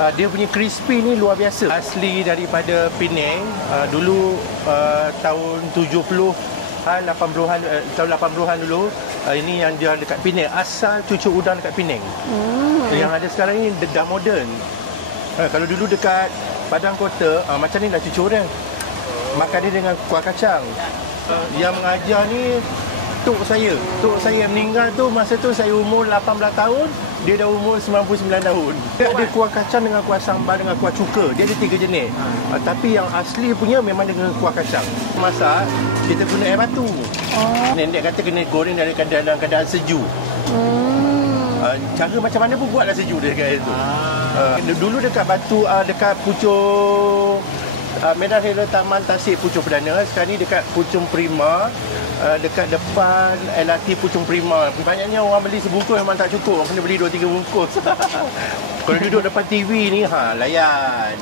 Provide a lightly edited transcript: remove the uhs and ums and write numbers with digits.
Dia punya crispy ni luar biasa. Asli daripada Penang. Dulu tahun 70-an, 80-an, tahun 80-an dulu. Ini yang dia dekat Penang. Asal cucuk udang dekat Penang. Yang ada sekarang ni dah moden. Kalau dulu dekat Padang Kota, macam ni dah cucuk dia. Makan dia dengan kuah kacang. Yang mengajar ni tok saya. Tok saya meninggal tu, masa tu saya umur 18 tahun. Dia dah umur 99 tahun. Dia ada kuah kacang dengan kuah sambal dengan kuah cuka. Dia ada 3 jenis. Tapi yang asli punya memang dengan kuah kacang. Masak, kita guna air batu. Nenek kata kena goreng dalam keadaan sejuk. Cara macam mana pun buatlah sejuk dia dekat itu. Dulu dekat batu, dekat Pucung Medan Raya Taman Tasik Pucung Perdana. Sekarang ni dekat Pucung Prima, dekat depan LRT Pucung Prima. Banyaknya orang beli sebungkus memang tak cukup. Orang kena beli 2-3 bungkus. Kalau duduk depan TV ni, layan.